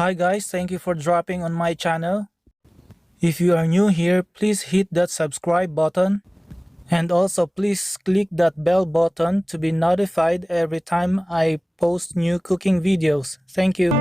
Hi guys, thank you for dropping on my channel. If you are new here, please hit that subscribe button. And also please click that bell button to be notified every time I post new cooking videos. Thank you.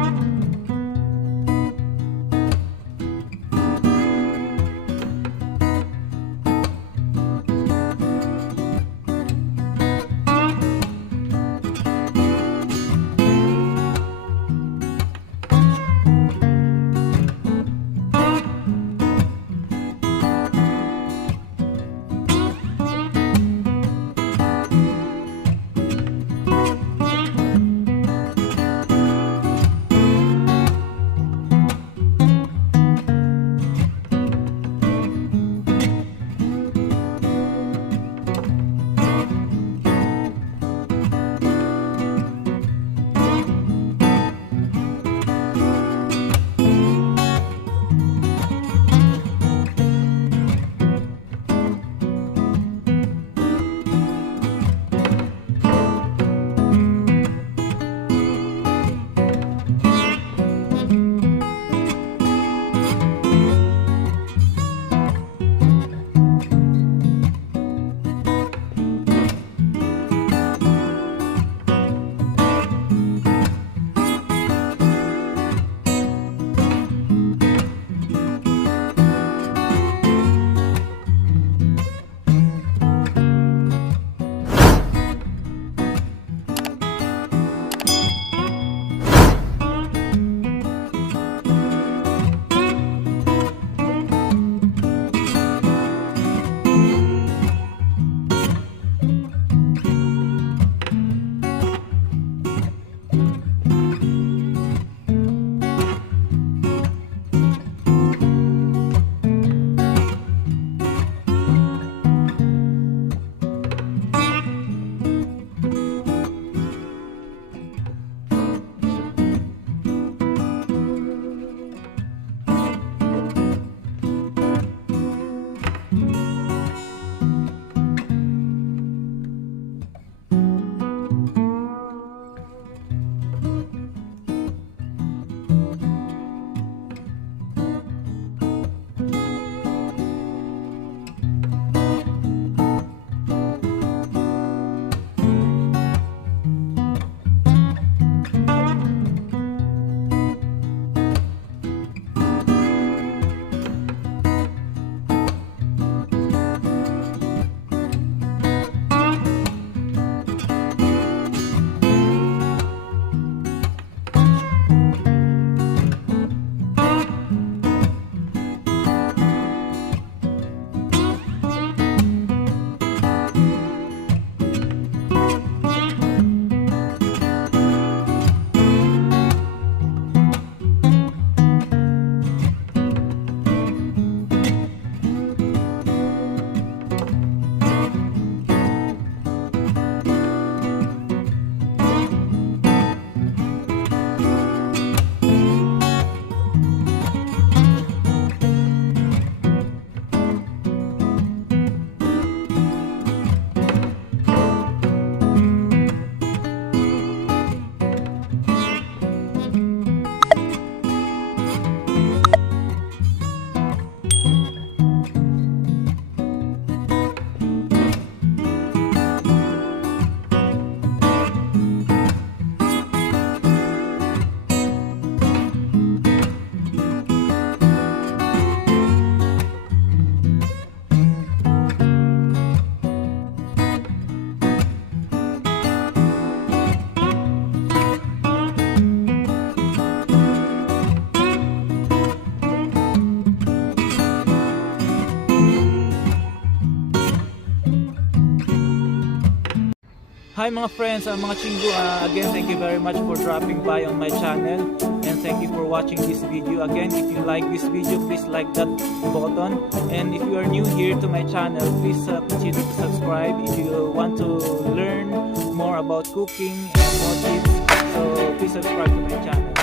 Hi mga friends, mga chinggo, again thank you very much for dropping by on my channel and thank you for watching this video. Again, if you like this video, please like that button, and if you are new here to my channel, please continue to subscribe if you want to learn more about cooking and more tips. So please subscribe to my channel.